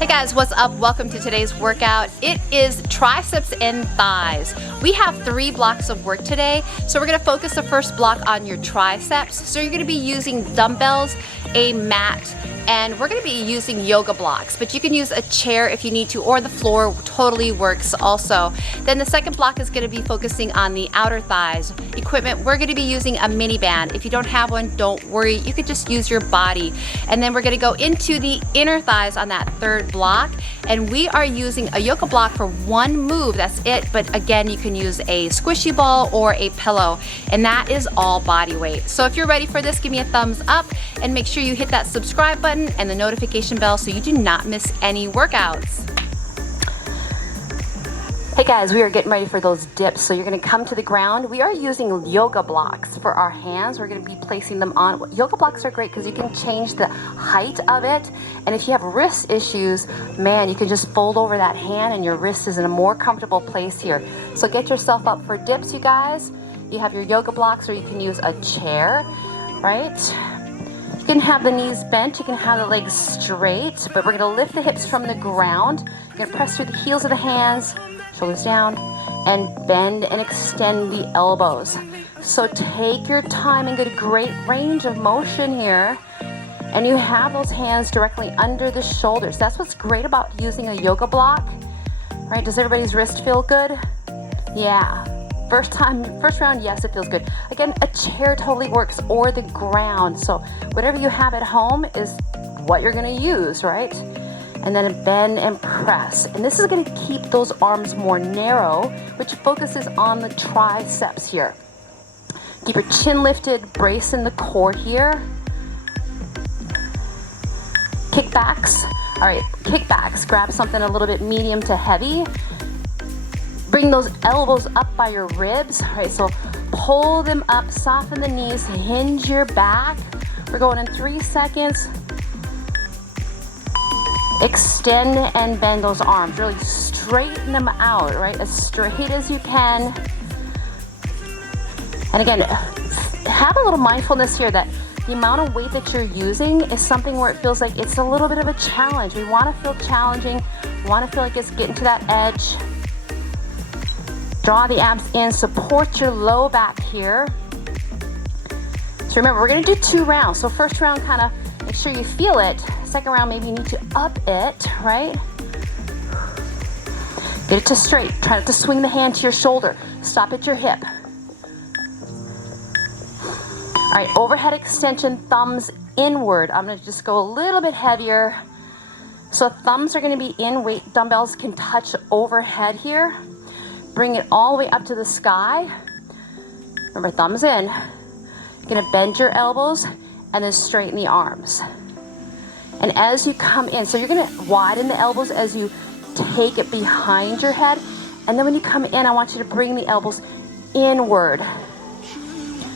Hey guys, what's up? Welcome to today's workout. It is triceps and thighs. We have 3 blocks of work today. So we're gonna focus the first block on your triceps. So you're gonna be using dumbbells, a mat, and we're gonna be using yoga blocks, but you can use a chair if you need to, or the floor totally works also. Then the second block is gonna be focusing on the outer thighs. Equipment, we're gonna be using a mini band. If you don't have one, don't worry, you could just use your body. And then we're gonna go into the inner thighs on that third block, and we are using a yoga block for one move, that's it. But again, you can use a squishy ball or a pillow, and that is all body weight. So if you're ready for this, give me a thumbs up and make sure you hit that subscribe button and the notification bell so you do not miss any workouts. Hey guys, we are getting ready for those dips. So you're gonna come to the ground. We are using yoga blocks for our hands. We're gonna be placing them on. Yoga blocks are great because you can change the height of it. And if you have wrist issues, man, you can just fold over that hand and your wrist is in a more comfortable place here. So get yourself up for dips, you guys. You have your yoga blocks, or you can use a chair, right? You can have the knees bent, you can have the legs straight, but we're gonna lift the hips from the ground. You're gonna press through the heels of the hands, shoulders down, and bend and extend the elbows. So take your time and get a great range of motion here. And you have those hands directly under the shoulders. That's what's great about using a yoga block, right? Does everybody's wrist feel good? Yeah. First round, yes, it feels good. Again, a chair totally works, or the ground. So whatever you have at home is what you're gonna use, right? And then bend and press. And this is gonna keep those arms more narrow, which focuses on the triceps here. Keep your chin lifted, brace in the core here. Kickbacks. All right, kickbacks. Grab something a little bit medium to heavy. Bring those elbows up by your ribs. All right, so pull them up, soften the knees, hinge your back. We're going in 3 seconds. Extend and bend those arms. Really straighten them out, right? As straight as you can. And again, have a little mindfulness here that the amount of weight that you're using is something where it feels like it's a little bit of a challenge. We want to feel challenging. We want to feel like it's getting to that edge. Draw the abs in, support your low back here. So remember, we're gonna do 2 rounds. So first round, kind of make sure you feel it. Second round, maybe you need to up it, right? Get it to straight. Try not to swing the hand to your shoulder. Stop at your hip. All right, overhead extension, thumbs inward. I'm gonna just go a little bit heavier. So thumbs are gonna be in, weight dumbbells can touch overhead here. Bring it all the way up to the sky. Remember, thumbs in. You're gonna bend your elbows and then straighten the arms. And as you come in, so you're gonna widen the elbows as you take it behind your head. And then when you come in, I want you to bring the elbows inward.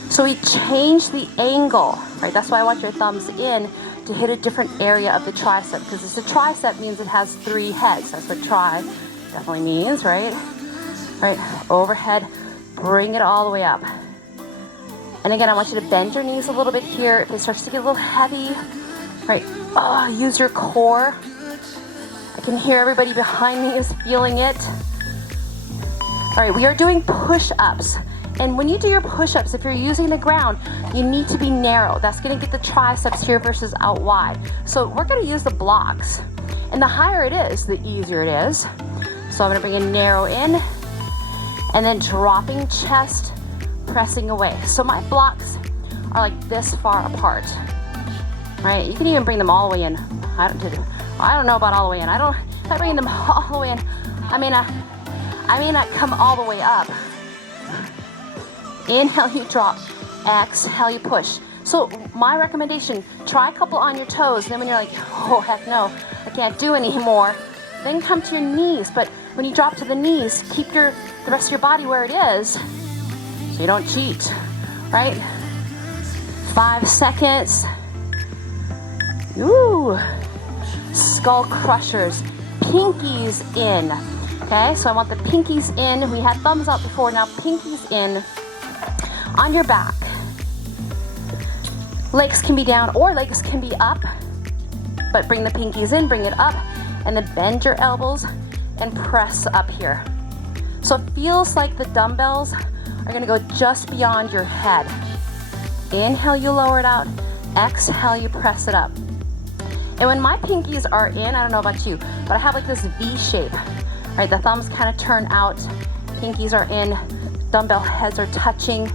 So we change the angle, right? That's why I want your thumbs in to hit a different area of the tricep, because it's a tricep means it has 3 heads. That's what tri definitely means, right? Right, overhead, bring it all the way up. And again, I want you to bend your knees a little bit here. If it starts to get a little heavy, right, use your core. I can hear everybody behind me is feeling it. All right, we are doing push-ups. And when you do your push-ups, if you're using the ground, you need to be narrow. That's gonna get the triceps here versus out wide. So we're gonna use the blocks. And the higher it is, the easier it is. So I'm gonna bring a narrow in, and then dropping chest, pressing away. So my blocks are like this far apart, right? You can even bring them all the way in. I don't know about all the way in. If I bring them all the way in, I may not come all the way up. Inhale, you drop. Exhale, you push. So my recommendation, try a couple on your toes, and then when you're like, oh heck no, I can't do anymore, then come to your knees. But when you drop to the knees, keep the rest of your body where it is so you don't cheat, right? 5 seconds. Ooh, skull crushers, pinkies in. Okay, so I want the pinkies in. We had thumbs up before, now pinkies in. On your back. Legs can be down or legs can be up, but bring the pinkies in, bring it up, and then bend your elbows and press up here. So it feels like the dumbbells are gonna go just beyond your head. Inhale, you lower it out. Exhale, you press it up. And when my pinkies are in, I don't know about you, but I have like this V shape, right? The thumbs kind of turn out, pinkies are in, dumbbell heads are touching.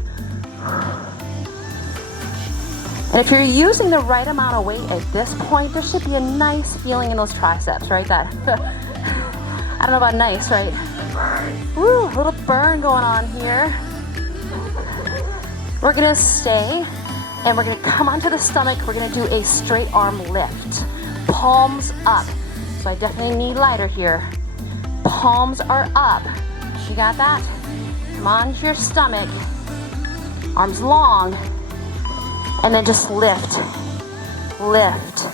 And if you're using the right amount of weight at this point, there should be a nice feeling in those triceps, right? That, I don't know about nice, right? Woo, a little burn going on here. We're gonna stay, and we're gonna come onto the stomach. We're gonna do a straight arm lift. Palms up. So I definitely need lighter here. Palms are up. You got that? Come on to your stomach. Arms long. And then just lift. Lift.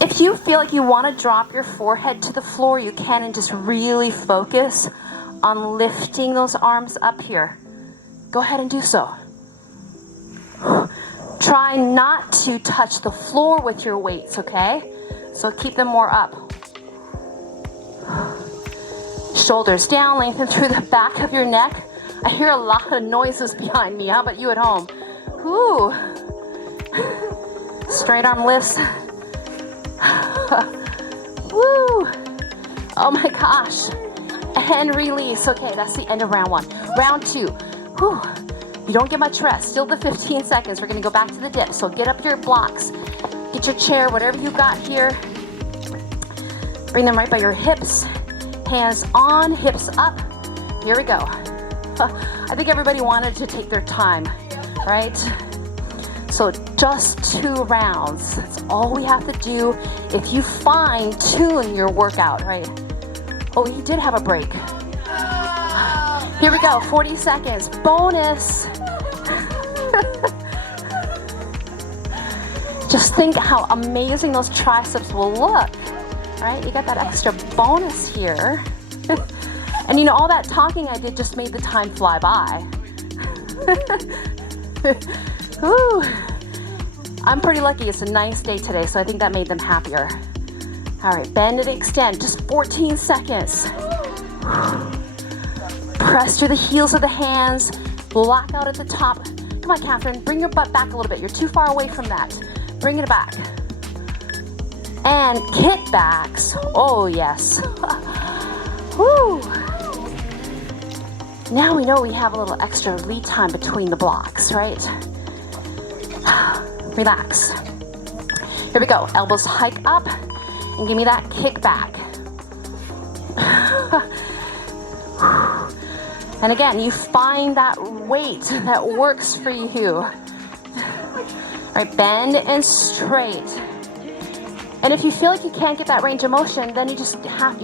If you feel like you want to drop your forehead to the floor, you can, and just really focus on lifting those arms up here. Go ahead and do so. Try not to touch the floor with your weights, okay? So keep them more up. Shoulders down, lengthen through the back of your neck. I hear a lot of noises behind me. How about you at home? Ooh. Straight arm lifts. Woo. Oh my gosh. And release. Okay, that's the end of round one. Round two. Whew. You don't get much rest. Still the 15 seconds. We're going to go back to the dip. So get up your blocks. Get your chair, whatever you got here. Bring them right by your hips. Hands on, hips up. Here we go. I think everybody wanted to take their time, right? So just 2 rounds. That's all we have to do if you fine tune your workout, right? Oh, you did have a break. Here we go, 40 seconds, bonus. Just think how amazing those triceps will look, right? You got that extra bonus here. And you know, all that talking I did just made the time fly by. Woo. I'm pretty lucky, it's a nice day today, so I think that made them happier. All right, bend and extend, just 14 seconds. Press through the heels of the hands, block out at the top. Come on, Catherine, bring your butt back a little bit. You're too far away from that. Bring it back. And kickbacks, oh yes. Woo. Now we know we have a little extra lead time between the blocks, right? Relax. Here we go, elbows hike up and give me that kickback. And again, you find that weight that works for you. All right, bend and straight. And if you feel like you can't get that range of motion, then you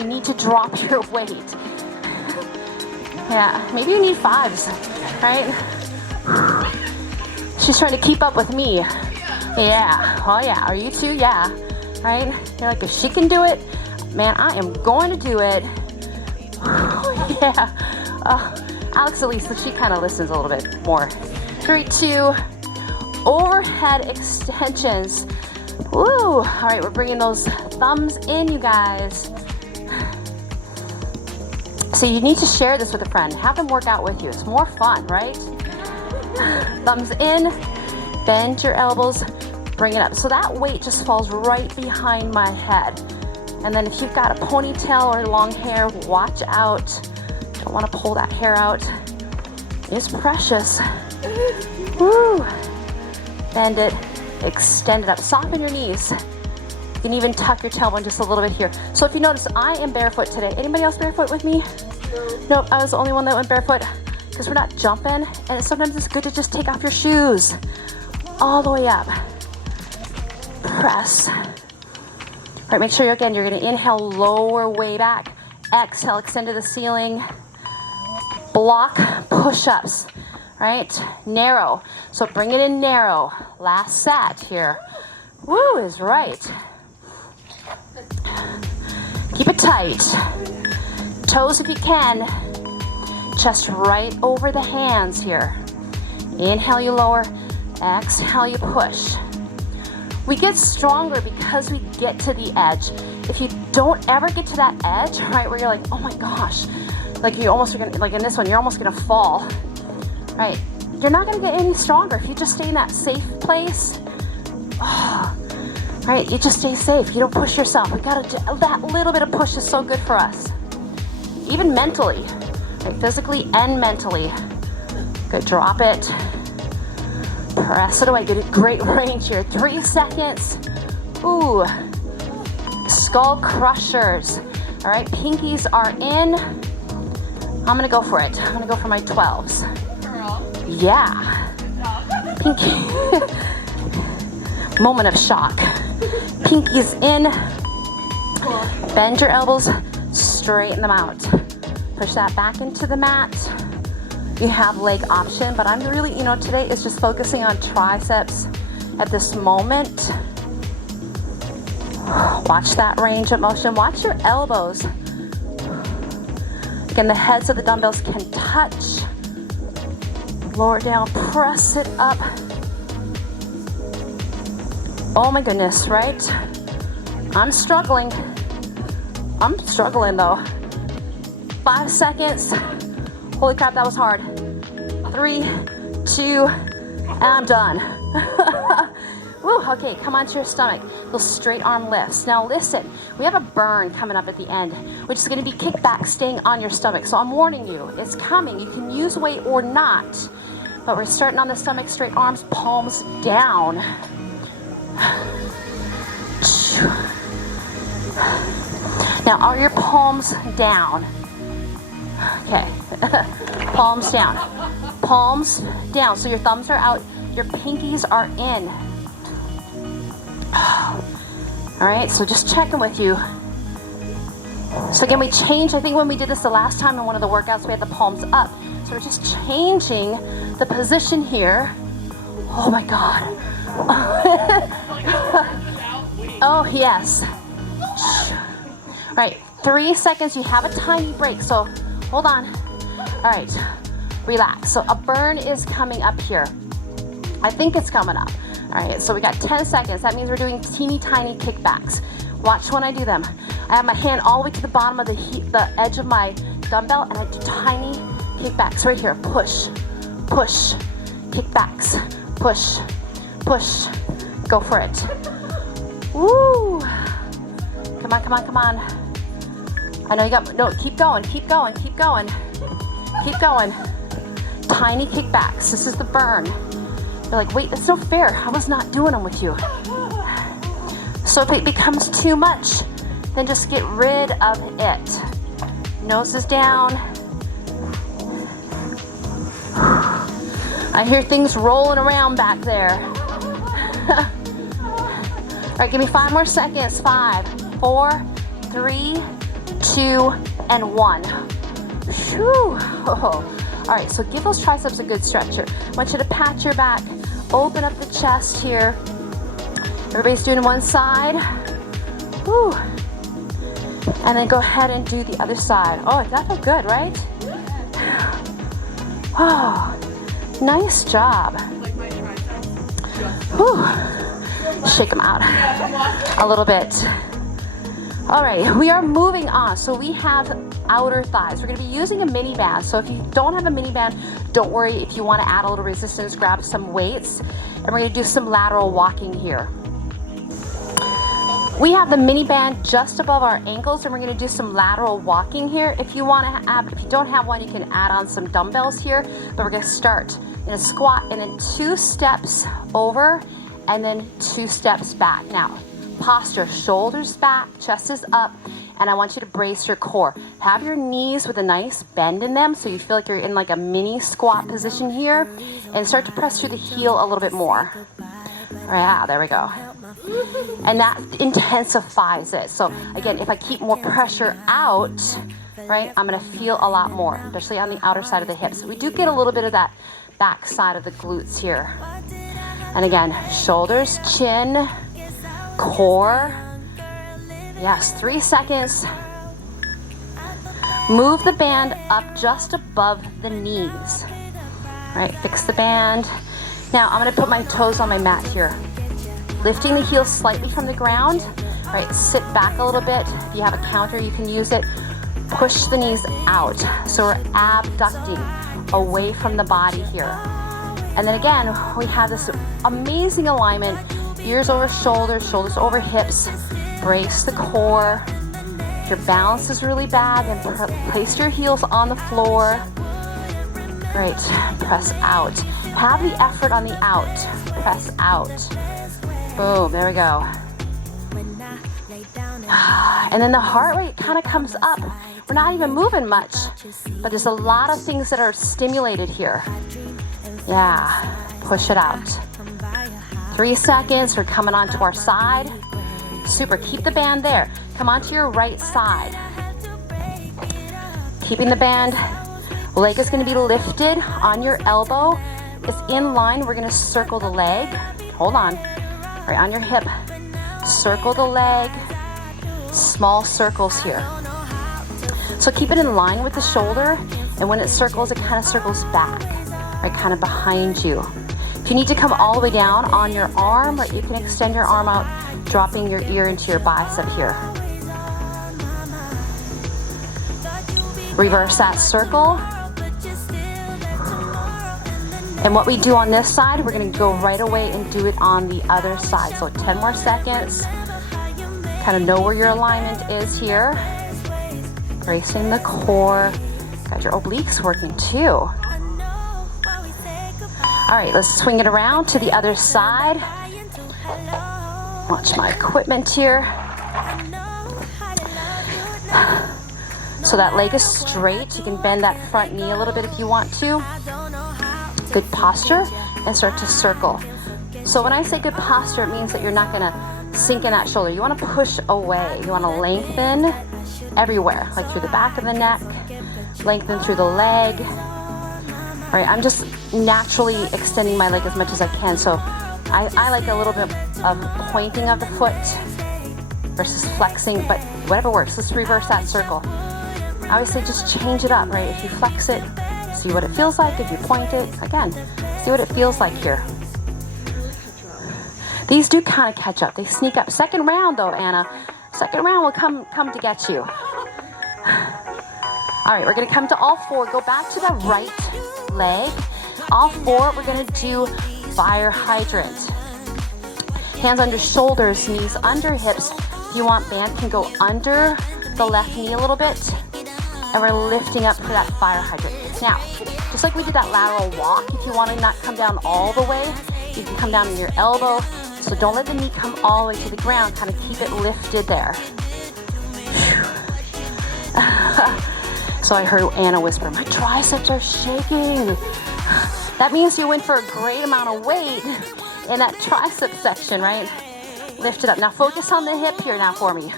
need to drop your weight. Yeah, maybe you need 5s, right? She's trying to keep up with me. Yeah, oh yeah, are you too? Yeah, right? You're like, if she can do it, man, I am going to do it. Yeah. Alex, at least, she kind of listens a little bit more. 3, 2, overhead extensions. Woo! All right, we're bringing those thumbs in, you guys. So you need to share this with a friend. Have them work out with you. It's more fun, right? Thumbs in, bend your elbows, bring it up. So that weight just falls right behind my head. And then if you've got a ponytail or long hair, watch out. Don't want to pull that hair out. It's precious. Woo! Bend it, extend it up. Soften your knees. You can even tuck your tailbone just a little bit here. So if you notice, I am barefoot today. Anybody else barefoot with me? Nope, I was the only one that went barefoot because we're not jumping. And sometimes it's good to just take off your shoes. All the way up. Press. All right, make sure you're going to inhale, lower way back. Exhale, extend to the ceiling. Block push-ups, right? Narrow. So bring it in narrow. Last set here. Woo is right. Keep it tight. Toes if you can. Chest right over the hands here. Inhale, you lower. Exhale, you push. We get stronger because we get to the edge. If you don't ever get to that edge, right, where you're like, oh my gosh, like you almost are gonna, like in this one, you're almost gonna fall, right? You're not gonna get any stronger if you just stay in that safe place. Oh, right, you just stay safe. You don't push yourself. We gotta, that little bit of push is so good for us. Even mentally, right, physically and mentally. Good, drop it. Press it away. Good, great range here. 3 seconds. Ooh. Skull crushers. All right, pinkies are in. I'm gonna go for it. I'm gonna go for my 12s. Girl. Yeah. Pinky. Moment of shock. Pinkies in. Cool. Bend your elbows, straighten them out. Push that back into the mat. You have leg option, but I'm really, you know, today is just focusing on triceps at this moment. Watch that range of motion. Watch your elbows. Again, the heads of the dumbbells can touch. Lower it down, press it up. Oh my goodness, right? I'm struggling. I'm struggling though. 5 seconds. Holy crap, that was hard. 3, 2, and I'm done. Woo, okay, come onto your stomach. Those straight arm lifts. Now listen, we have a burn coming up at the end, which is gonna be kickback staying on your stomach. So I'm warning you, it's coming. You can use weight or not, but we're starting on the stomach, straight arms, palms down. Now, are your palms down? Okay, palms down. Palms down, so your thumbs are out, your pinkies are in. All right, so just checking with you. So again, we changed, I think when we did this the last time in one of the workouts, we had the palms up. So we're just changing the position here. Oh my God. Oh yes. All right, 3 seconds, you have a tiny break, so hold on. All right, relax. So a burn is coming up here. I think it's coming up. All right, so we got 10 seconds. That means we're doing teeny tiny kickbacks. Watch when I do them. I have my hand all the way to the bottom of the edge of my dumbbell, and I do tiny kickbacks right here. Push, push, kickbacks, push, push. Go for it. Woo! Come on, come on, come on. I know you got, no, keep going, keep going, keep going. Keep going. Tiny kickbacks. This is the burn. You're like, wait, that's no fair. I was not doing them with you. So if it becomes too much, then just get rid of it. Nose is down. I hear things rolling around back there. All right, give me 5 more seconds. 5, 4, 3, 2, and 1. Whew. Oh. All right, so give those triceps a good stretch here. I want you to pat your back, open up the chest here. Everybody's doing one side. Whew. And then go ahead and do the other side. Oh, that felt good, right? Oh, nice job. Whew. Shake them out a little bit. All right, we are moving on. So we have outer thighs. We're gonna be using a mini band. So if you don't have a mini band, don't worry. If you wanna add a little resistance, grab some weights. And we're gonna do some lateral walking here. We have the mini band just above our ankles, and we're gonna do some lateral walking here. If you don't have one, you can add on some dumbbells here, but we're gonna start in a squat and then 2 steps over and then 2 steps back. Now, posture, shoulders back, chest is up, and I want you to brace your core. Have your knees with a nice bend in them so you feel like you're in like a mini squat position here, and start to press through the heel a little bit more. All right, there we go. And that intensifies it. So again, if I keep more pressure out, right, I'm gonna feel a lot more, especially on the outer side of the hips. We do get a little bit of that back side of the glutes here. And again, shoulders, chin, core. Yes, 3 seconds. Move the band up just above the knees. All right, fix the band. Now I'm gonna put my toes on my mat here. Lifting the heels slightly from the ground, right? Sit back a little bit. If you have a counter, you can use it. Push the knees out. So we're abducting away from the body here. And then again, we have this amazing alignment. Ears over shoulders, shoulders over hips. Brace the core. If your balance is really bad, then place your heels on the floor. Great. Press out. Have the effort on the out. Press out. Boom. There we go. And then the heart rate kind of comes up. We're not even moving much, but there's a lot of things that are stimulated here. Yeah. Push it out. 3 seconds. We're coming onto our side. Super. Keep the band there. Come onto your right side. Keeping the band. Leg is going to be lifted on your elbow. It's in line. We're going to circle the leg. Hold on. Right on your hip. Circle the leg. Small circles here. So keep it in line with the shoulder. And when it circles, it kind of circles back. Right, kind of behind you. If you need to come all the way down on your arm, right, you can extend your arm out, dropping your ear into your bicep here. Reverse that circle. And what we do on this side, we're going to go right away and do it on the other side. So 10 more seconds. Kind of know where your alignment is here. Bracing the core. Got your obliques working too. All right, let's swing it around to the other side. Watch my equipment here. So that leg is straight. You can bend that front knee a little bit if you want to. Good posture, and start to circle. So when I say good posture, it means that you're not gonna sink in that shoulder. You wanna push away. You wanna lengthen everywhere, like through the back of the neck, lengthen through the leg. All right, I'm just naturally extending my leg as much as I can. So I like a little bit of pointing of the foot versus flexing, but whatever works. Let's reverse that circle. I always say just change it up, right? If you flex it, see what it feels like. If you point it, again, see what it feels like here. These do kind of catch up. They sneak up. Second round though, Anna. Second round will come to get you. All right, we're gonna come to all four. Go back to the right leg. All four, we're gonna do fire hydrant. Hands under shoulders, knees under hips. If you want, band can go under the left knee a little bit. And we're lifting up for that fire hydrant. Now, just like we did that lateral walk, if you want to not come down all the way, you can come down on your elbow. So don't let the knee come all the way to the ground. Kind of keep it lifted there. So I heard Anna whisper, my triceps are shaking. That means you went for a great amount of weight in that tricep section, right? Lift it up. Now focus on the hip here now for me.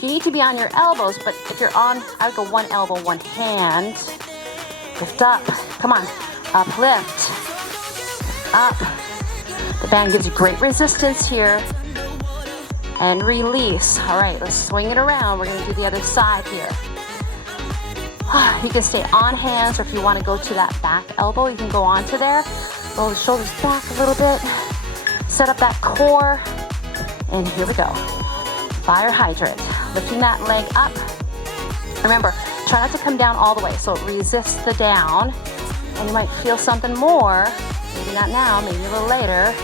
You need to be on your elbows, but if you're on, I would go one elbow, one hand. Lift up. Come on. Up, lift. Up. The band gives you great resistance here. And release. All right, let's swing it around. We're going to do the other side here. You can stay on hands, or if you want to go to that back elbow, you can go onto there. Roll the shoulders back a little bit. Set up that core. And here we go. Fire hydrant. Lifting that leg up. Remember, try not to come down all the way. So resist the down. And you might feel something more. Maybe not now, maybe a little later.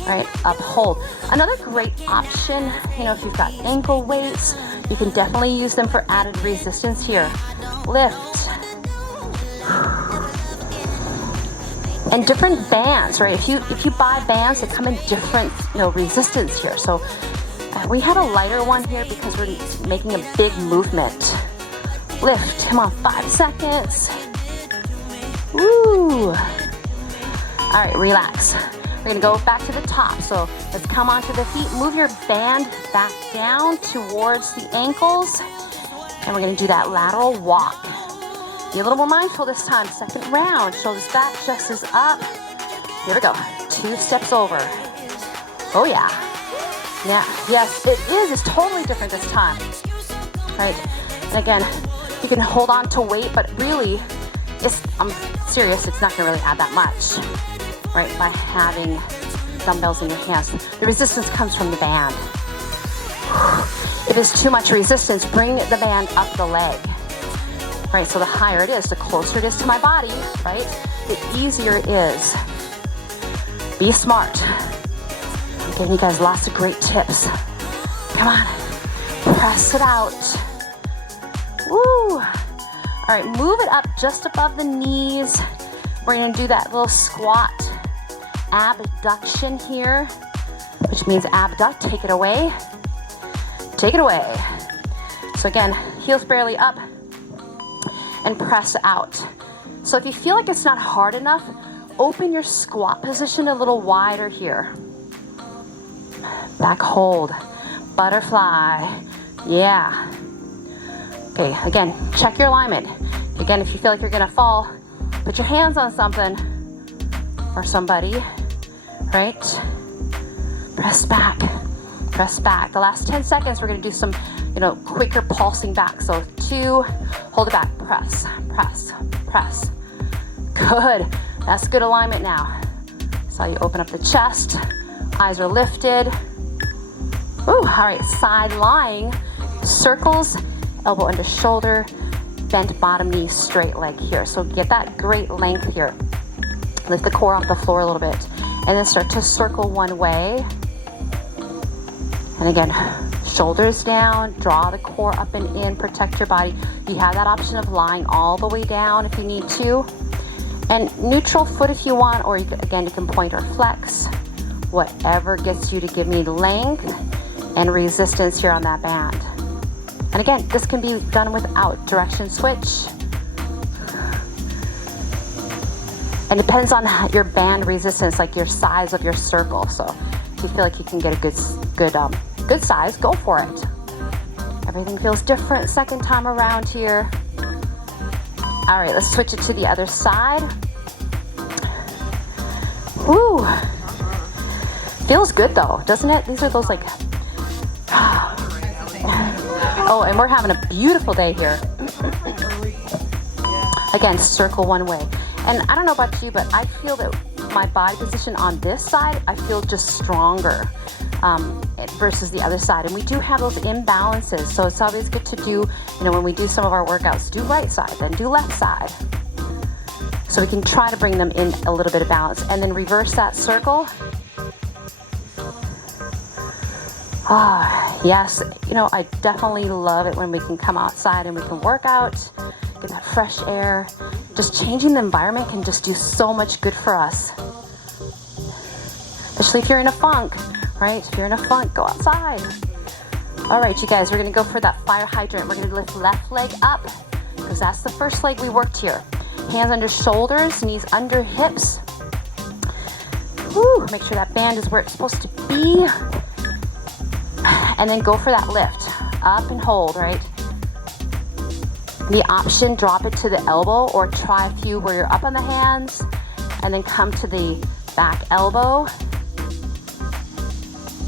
All right, uphold. Another great option, you know, if you've got ankle weights, you can definitely use them for added resistance here. Lift. And different bands, right? If you buy bands, they come in different, you know, resistance here. So we have a lighter one here because we're making a big movement. Lift. Come on, 5 seconds. Woo. All right, relax. We're gonna go back to the top. So let's come onto the feet. Move your band back down towards the ankles. And we're gonna do that lateral walk. Be a little more mindful this time. Second round, shoulders back, chest is up. Here we go, 2 steps over. Oh yeah. Yeah, yes, it is. It's totally different this time. Right, and again, you can hold on to weight, but really, I'm serious, it's not gonna really add that much. Right, by having dumbbells in your hands. The resistance comes from the band. If it's too much resistance, bring the band up the leg. Right, so the higher it is, the closer it is to my body, right, the easier it is. Be smart. I'm giving you guys lots of great tips. Come on, press it out. Woo! All right, move it up just above the knees. We're gonna do that little squat abduction here, which means abduct. Take it away. Take it away. So again, heels barely up and press out. So if you feel like it's not hard enough, open your squat position a little wider here. Back hold, butterfly, yeah. Okay, again, check your alignment. Again, if you feel like you're gonna fall, put your hands on something or somebody, right? Press back, press back. The last 10 seconds, we're gonna do some, quicker pulsing back. So 2, hold it back, press, press, press. Good, that's good alignment now. So you open up the chest, eyes are lifted. Ooh, all right, side lying, circles, elbow under shoulder, bent bottom knee, straight leg here. So get that great length here. Lift the core off the floor a little bit. And then start to circle one way. And again, shoulders down, draw the core up and in, protect your body. You have that option of lying all the way down if you need to. And neutral foot if you want, or again, you can point or flex. Whatever gets you to give me length and resistance here on that band. And again, this can be done without direction switch. And depends on your band resistance, like your size of your circle. So if you feel like you can get a good size, go for it. Everything feels different second time around here. All right, let's switch it to the other side. Woo! Feels good though, doesn't it? These are those like, oh, and we're having a beautiful day here. Again, circle one way. And I don't know about you, but I feel that my body position on this side, I feel just stronger versus the other side. And we do have those imbalances. So it's always good to do, when we do some of our workouts, do right side, then do left side. So we can try to bring them in a little bit of balance. And then reverse that circle. Ah, yes, I definitely love it when we can come outside and we can work out, get that fresh air. Just changing the environment can just do so much good for us. Especially if you're in a funk, right? If you're in a funk, go outside. All right, you guys, we're gonna go for that fire hydrant. We're gonna lift left leg up because that's the first leg we worked here. Hands under shoulders, knees under hips. Woo, make sure that band is where it's supposed to be. And then go for that lift, up and hold, right? The option, drop it to the elbow or try a few where you're up on the hands and then come to the back elbow.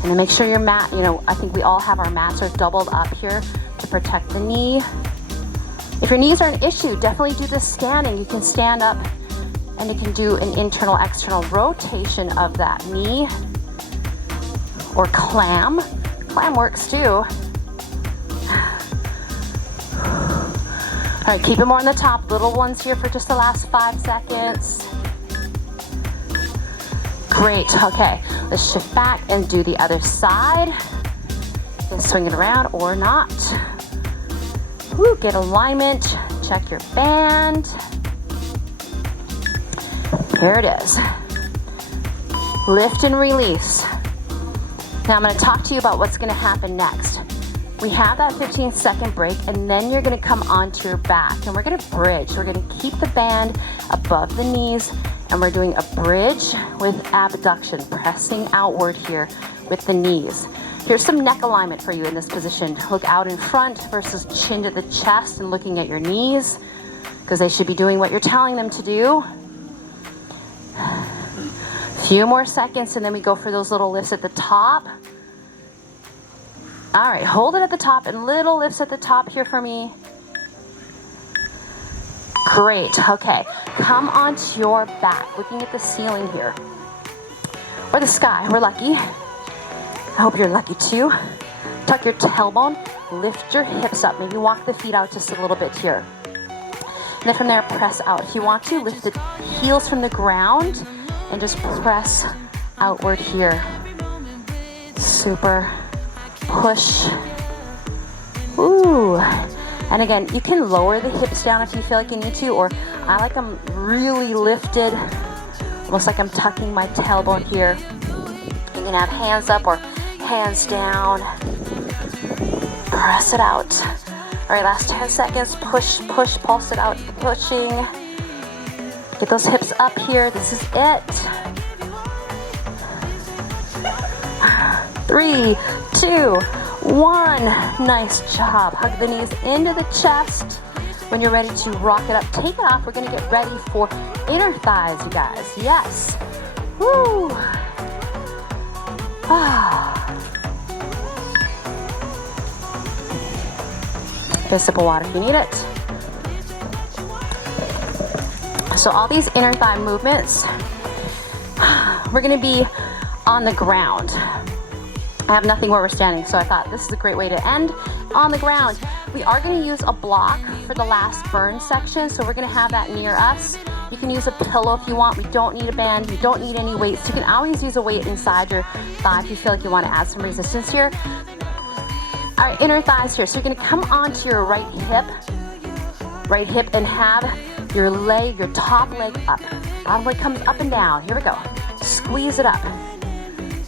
And then make sure your mat, I think we all have our mats are doubled up here to protect the knee. If your knees are an issue, definitely do the standing. You can stand up and you can do an internal, external rotation of that knee or clam. Clam works too. All right, keep it more on the top. Little ones here for just the last 5 seconds. Great, okay. Let's shift back and do the other side. Then swing it around or not. Woo, get alignment, check your band. Here it is. Lift and release. Now I'm going to talk to you about what's going to happen next. We have that 15-second break, and then you're going to come onto your back, and we're going to bridge. We're going to keep the band above the knees, and we're doing a bridge with abduction, pressing outward here with the knees. Here's some neck alignment for you in this position. Look out in front versus chin to the chest and looking at your knees, because they should be doing what you're telling them to do. Few more seconds, and then we go for those little lifts at the top. All right, hold it at the top and little lifts at the top here for me. Great, okay. Come onto your back, looking at the ceiling here. or the sky. We're lucky. I hope you're lucky too. Tuck your tailbone, lift your hips up. Maybe walk the feet out just a little bit here. And then from there, press out. If you want to, lift the heels from the ground and just press outward here. Super. Push. Ooh. And again, you can lower the hips down if you feel like you need to, or I like them really lifted, almost like I'm tucking my tailbone here. You can have hands up or hands down. Press it out. All right, last 10 seconds. Push, push, pulse it out. Pushing. Get those hips up here. This is it. 3, 2, 1. Nice job. Hug the knees into the chest. When you're ready to rock it up, take it off. We're gonna get ready for inner thighs, you guys. Yes. Woo. Get a sip of water if you need it. So all these inner thigh movements, we're gonna be on the ground. I have nothing where we're standing, so I thought this is a great way to end on the ground. We are gonna use a block for the last burn section, so we're gonna have that near us. You can use a pillow if you want. We don't need a band. You don't need any weights. You can always use a weight inside your thigh if you feel like you want to add some resistance here. Our inner thighs here. So you're gonna come onto your right hip and have your leg, your top leg up. Bottom leg comes up and down. Here we go. Squeeze it up.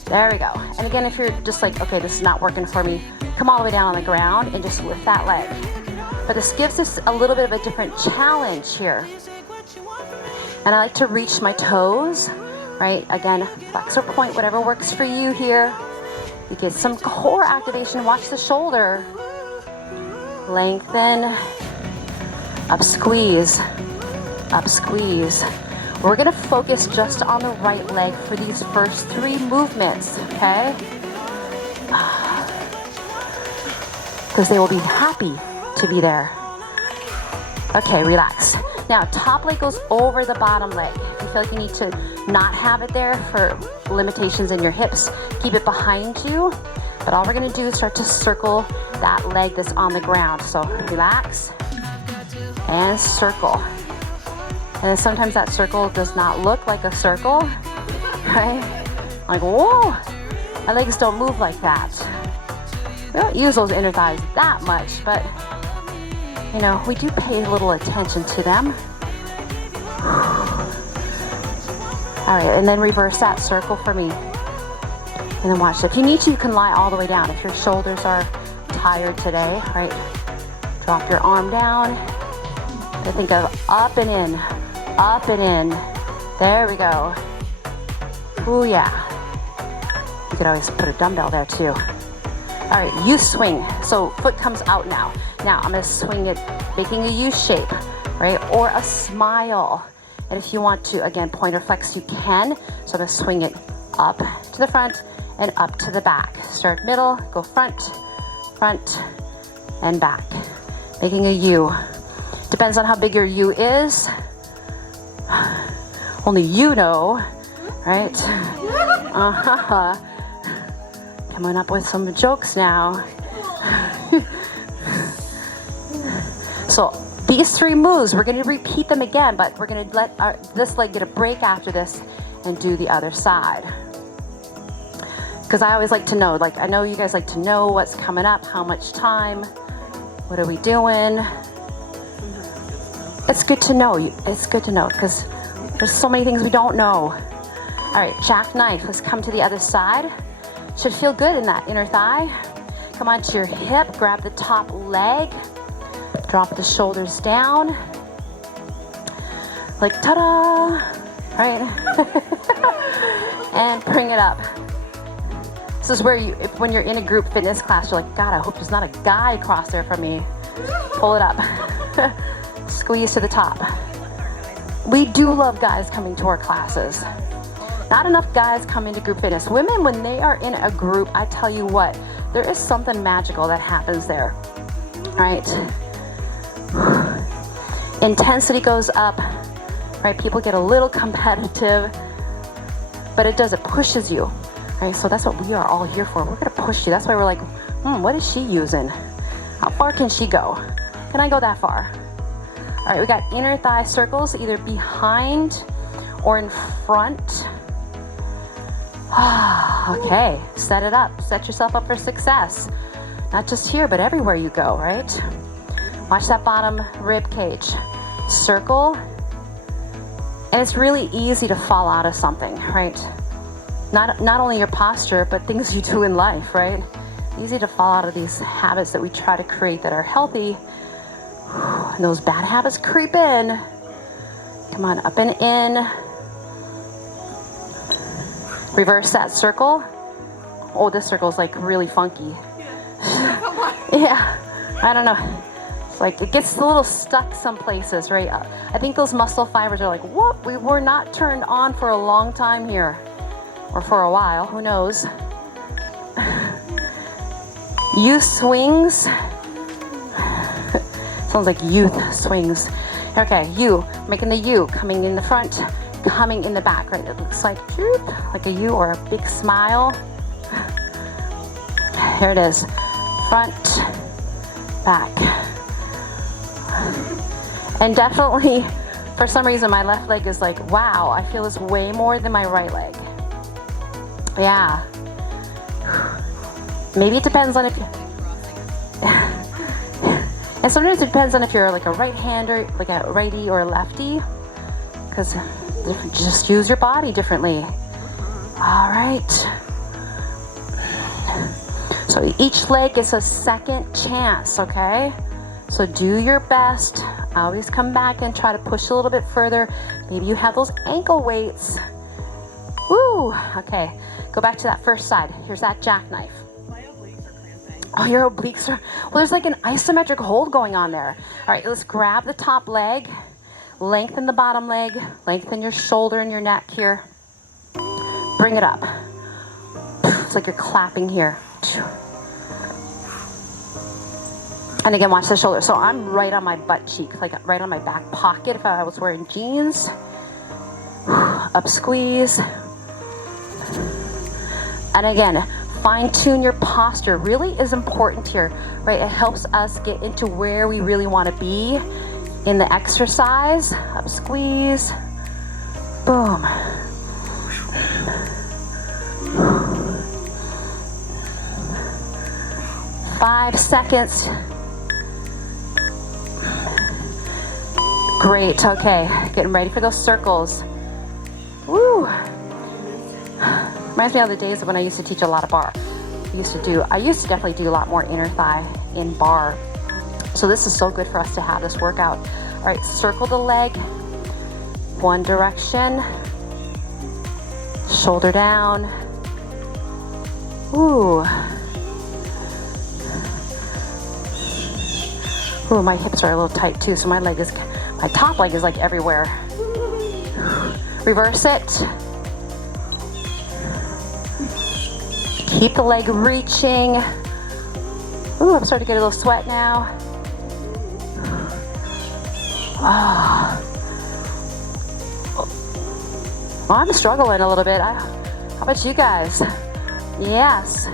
There we go. And again, if you're just like, okay, this is not working for me, come all the way down on the ground and just lift that leg. But this gives us a little bit of a different challenge here. And I like to reach my toes, right? Again, flex or point, whatever works for you here. You get some core activation. Watch the shoulder. Lengthen. Up, squeeze. Up, squeeze. We're gonna focus just on the right leg for these first 3 movements, okay? Because they will be happy to be there. Okay, relax. Now, top leg goes over the bottom leg. If you feel like you need to not have it there for limitations in your hips, keep it behind you. But all we're gonna do is start to circle that leg that's on the ground. So relax and circle. And then sometimes that circle does not look like a circle, right? Like, whoa, my legs don't move like that. We don't use those inner thighs that much, but you know, we do pay a little attention to them. All right, and then reverse that circle for me. And then watch. If you need to, you can lie all the way down. If your shoulders are tired today, right? Drop your arm down. And think of up and in. Up and in. There we go. Ooh, yeah. You could always put a dumbbell there too. All right, U swing. So foot comes out now. Now I'm gonna swing it, making a U shape, right? Or a smile. And if you want to, again, point or flex, you can. So I'm gonna swing it up to the front and up to the back. Start middle, go front, front, and back. Making a U. Depends on how big your U is. Only you know, right? Coming up with some jokes now. So these 3 moves, we're gonna repeat them again, but we're gonna let this leg get a break after this and do the other side. Because I always like to know, like I know you guys like to know what's coming up, how much time, what are we doing? It's good to know. It's good to know because there's so many things we don't know. All right, jackknife. Let's come to the other side. Should feel good in that inner thigh. Come onto your hip, grab the top leg, drop the shoulders down. Like ta-da, right? And bring it up. This is where when you're in a group fitness class, you're like, God, I hope there's not a guy across there from me. Pull it up. Squeeze to the top. We do love guys coming to our classes. Not enough guys come into group fitness. Women, when they are in a group, I tell you what, there is something magical that happens there, right? Intensity goes up, right? People get a little competitive, but it does, it pushes you. Right, so that's what we are all here for. We're gonna push you. That's why we're like, what is she using? How far can she go? Can I go that far? All right, we got inner thigh circles, either behind or in front. Okay, set it up. Set yourself up for success. Not just here, but everywhere you go, right? Watch that bottom rib cage. Circle. And it's really easy to fall out of something, right? Not only your posture, but things you do in life, right? Easy to fall out of these habits that we try to create that are healthy. And those bad habits creep in. Come on, up and in. Reverse that circle. Oh, this circle is like really funky. Yeah, I don't know. It's like it gets a little stuck some places, right? I think those muscle fibers are like, whoop, we were not turned on for a long time here. Or for a while, who knows? Youth swings. Sounds like youth swings. Okay, U, making the U, coming in the front, coming in the back, right? It looks like a U or a big smile. Here it is. Front, back. And definitely, for some reason, my left leg is like, wow, I feel this way more than my right leg. Yeah. Maybe it depends on if you... And sometimes it depends on if you're like a right-hander, like a righty or a lefty. Because just use your body differently. All right. So each leg is a second chance, okay? So do your best. Always come back and try to push a little bit further. Maybe you have those ankle weights. Woo! Okay, go back to that first side. Here's that jackknife. My obliques are cramping. Oh, your obliques are... Well, there's like an isometric hold going on there. All right, let's grab the top leg. Lengthen the bottom leg. Lengthen your shoulder and your neck here. Bring it up. It's like you're clapping here. And again, watch the shoulder. So I'm right on my butt cheek, like right on my back pocket if I was wearing jeans. Up squeeze. And again, fine-tune your posture. Really is important here, right? It helps us get into where we really want to be in the exercise. Up squeeze. Boom. 5 seconds. Great, okay. Getting ready for those circles. Woo! Reminds me of the days when I used to teach a lot of bar. I used to definitely do a lot more inner thigh in bar. So this is so good for us to have this workout. All right, circle the leg. One direction. Shoulder down. Ooh. Ooh, my hips are a little tight too, so my top leg is like everywhere. Reverse it. Keep the leg reaching. Ooh, I'm starting to get a little sweat now. Oh. Well, I'm struggling a little bit. How about you guys? Yes.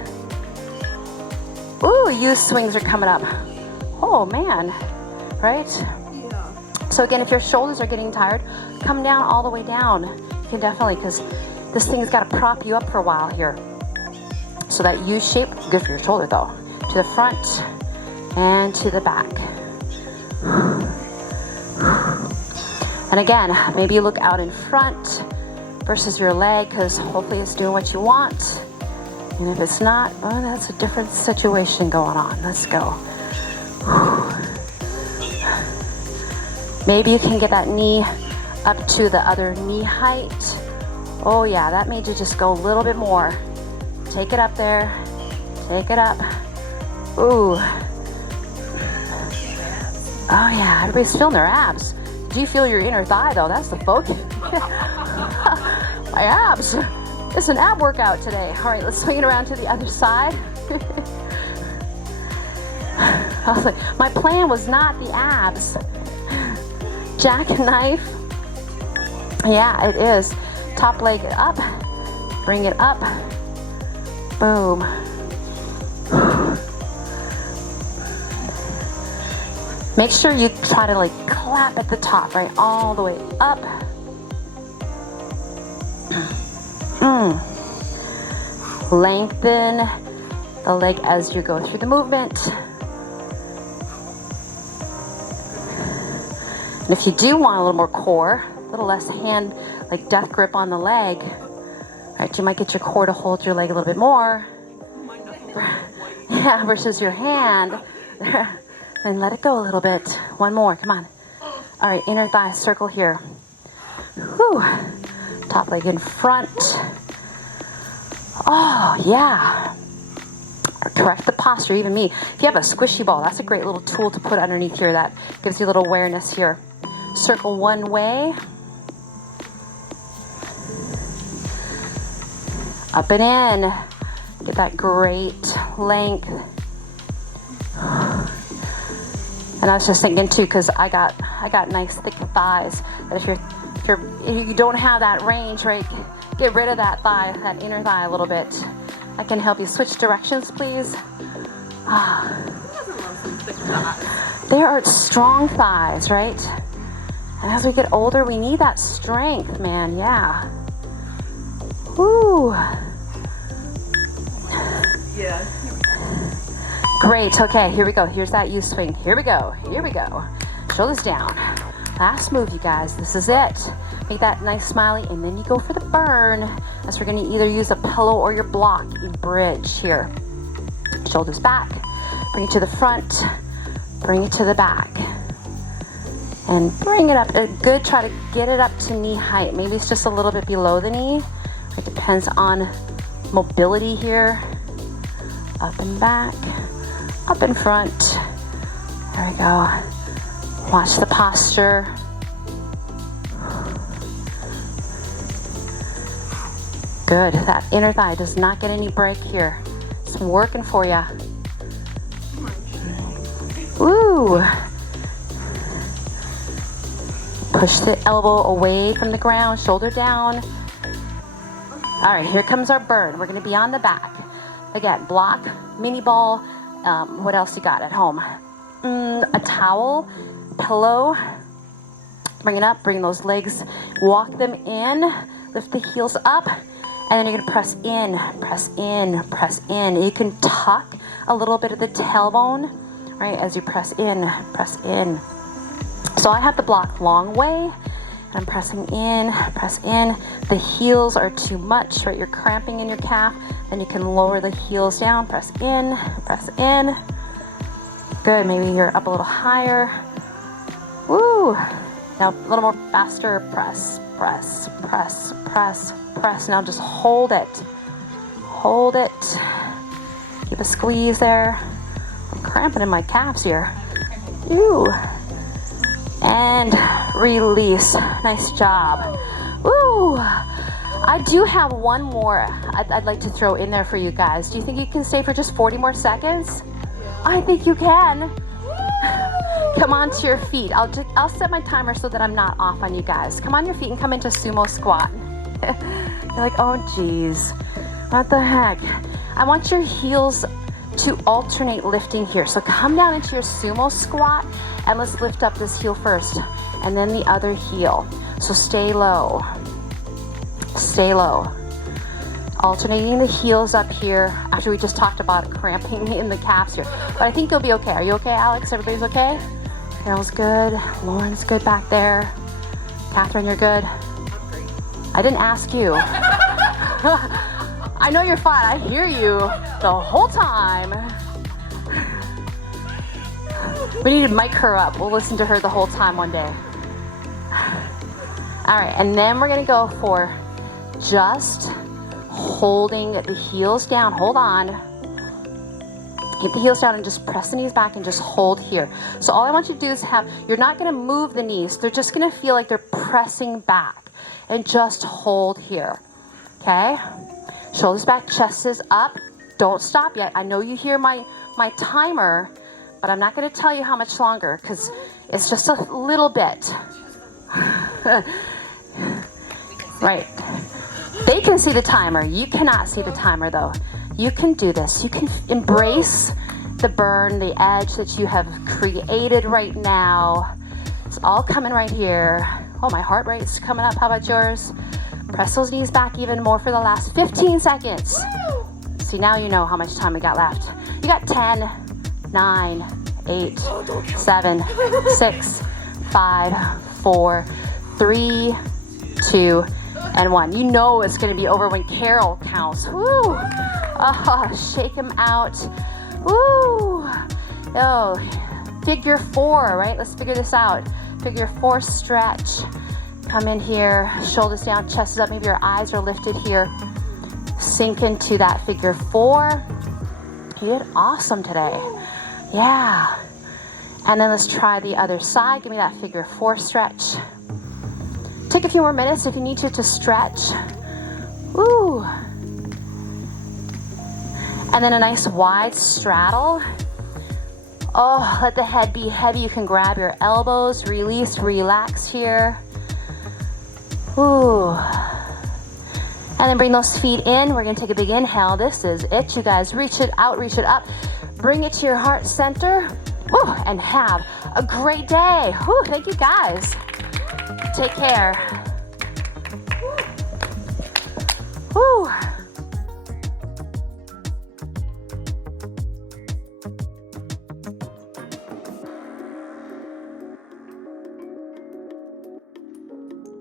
Ooh, youth swings are coming up. Oh man, right? Yeah. So again, if your shoulders are getting tired, come down all the way down. You can definitely, because this thing's got to prop you up for a while here. So that U shape, good for your shoulder though. To the front and to the back. And again, maybe you look out in front versus your leg, because hopefully it's doing what you want. And if it's not, well, that's a different situation going on. Let's go. Maybe you can get that knee up to the other knee height. Oh yeah, that made you just go a little bit more. Take it up there. Take it up. Ooh. Oh yeah, everybody's feeling their abs. Do you feel your inner thigh though? That's the focus. My abs. It's an ab workout today. All right, let's swing it around to the other side. I was like, my plan was not the abs. Jackknife. Yeah, it is. Top leg up, Bring it up. Boom. Make sure you try to like clap at the top, right? All the way up. Lengthen the leg as you go through the movement. And if you do want a little more core, a little less hand, like death grip on the leg, right? You might get your core to hold your leg a little bit more. Yeah, versus your hand. And let it go a little bit. One more, come on. All right, inner thigh circle here. Whew. Top leg in front. Oh, yeah. Correct the posture, even me. If you have a squishy ball, that's a great little tool to put underneath here. That gives you a little awareness here. Circle one way. Up and in. Get that great length. And I was just thinking too, because I got nice thick thighs. That if you don't have that range, right, get rid of that thigh, that inner thigh a little bit. I can help you switch directions, please. There are strong thighs, right? And as we get older, we need that strength, man. Yeah. Woo. Yeah. Great. Okay, here we go. Here's that U swing. Here we go. Here we go. Shoulders down. Last move, you guys. This is it. Make that nice smiley, and then you go for the burn. As we're going to either use a pillow or your block in bridge here. Shoulders back. Bring it to the front. Bring it to the back. And bring it up. Good. Try to get it up to knee height. Maybe it's just a little bit below the knee. It depends on mobility here. Up and back. Up in front. There we go. Watch the posture. Good. That inner thigh does not get any break here. It's working for you. Woo. Push the elbow away from the ground, shoulder down. All right, here comes our burn. We're going to be on the back. Again, block, mini ball. What else you got at home? A towel, pillow. Bring it up, bring those legs, walk them in, lift the heels up, and then you're gonna press in, press in, press in. You can tuck a little bit of the tailbone, right, as you press in, press in. So I have the block long way, and I'm pressing in, press in. The heels are too much, right? You're cramping in your calf. Then you can lower the heels down, press in, press in. Good, maybe you're up a little higher. Woo! Now a little more faster, press, press, press, press, press. Now just hold it. Hold it. Keep a squeeze there. I'm cramping in my calves here. Ooh. And release. Nice job. Woo! I do have one more I'd like to throw in there for you guys. Do you think you can stay for just 40 more seconds? I think you can. Come onto your feet. I'll set my timer so that I'm not off on you guys. Come on your feet and come into sumo squat. You're like, oh geez, what the heck? I want your heels to alternate lifting here. So come down into your sumo squat and let's lift up this heel first and then the other heel. So stay low. Stay low. Alternating the heels up here after we just talked about cramping in the calves here. But I think you'll be okay. Are you okay, Alex? Everybody's okay? Carol's good. Lauren's good back there. Catherine, you're good? I didn't ask you. I know you're fine. I hear you the whole time. We need to mic her up. We'll listen to her the whole time one day. All right, and then we're gonna go for just holding the heels down. Hold on. Keep the heels down and just press the knees back and just hold here. So all I want you to do is you're not gonna move the knees. They're just gonna feel like they're pressing back and just hold here, okay? Shoulders back, chest is up. Don't stop yet. I know you hear my timer, but I'm not gonna tell you how much longer because it's just a little bit. Right. They can see the timer. You cannot see the timer though. You can do this. You can embrace the burn, the edge that you have created right now. It's all coming right here. Oh, my heart rate's coming up. How about yours? Press those knees back even more for the last 15 seconds. See, now you know how much time we got left. You got 10, 9, 8, 7, 6, 5, 4, 3, 2, and 1. You know it's going to be over when Carol counts. Woo! Oh, shake them out. Woo! Oh, figure 4, right? Let's figure this out. Figure 4 stretch. Come in here, shoulders down, chest is up. Maybe your eyes are lifted here. Sink into that figure 4. You did awesome today. Yeah. And then let's try the other side. Give me that figure 4 stretch. Take a few more minutes if you need to stretch. Woo. And then a nice wide straddle. Oh, let the head be heavy. You can grab your elbows, release, relax here. Ooh. And then bring those feet in. We're gonna take a big inhale. This is it, you guys. Reach it out, reach it up. Bring it to your heart center. Woo, and have a great day. Woo, thank you guys. Take care. Woo.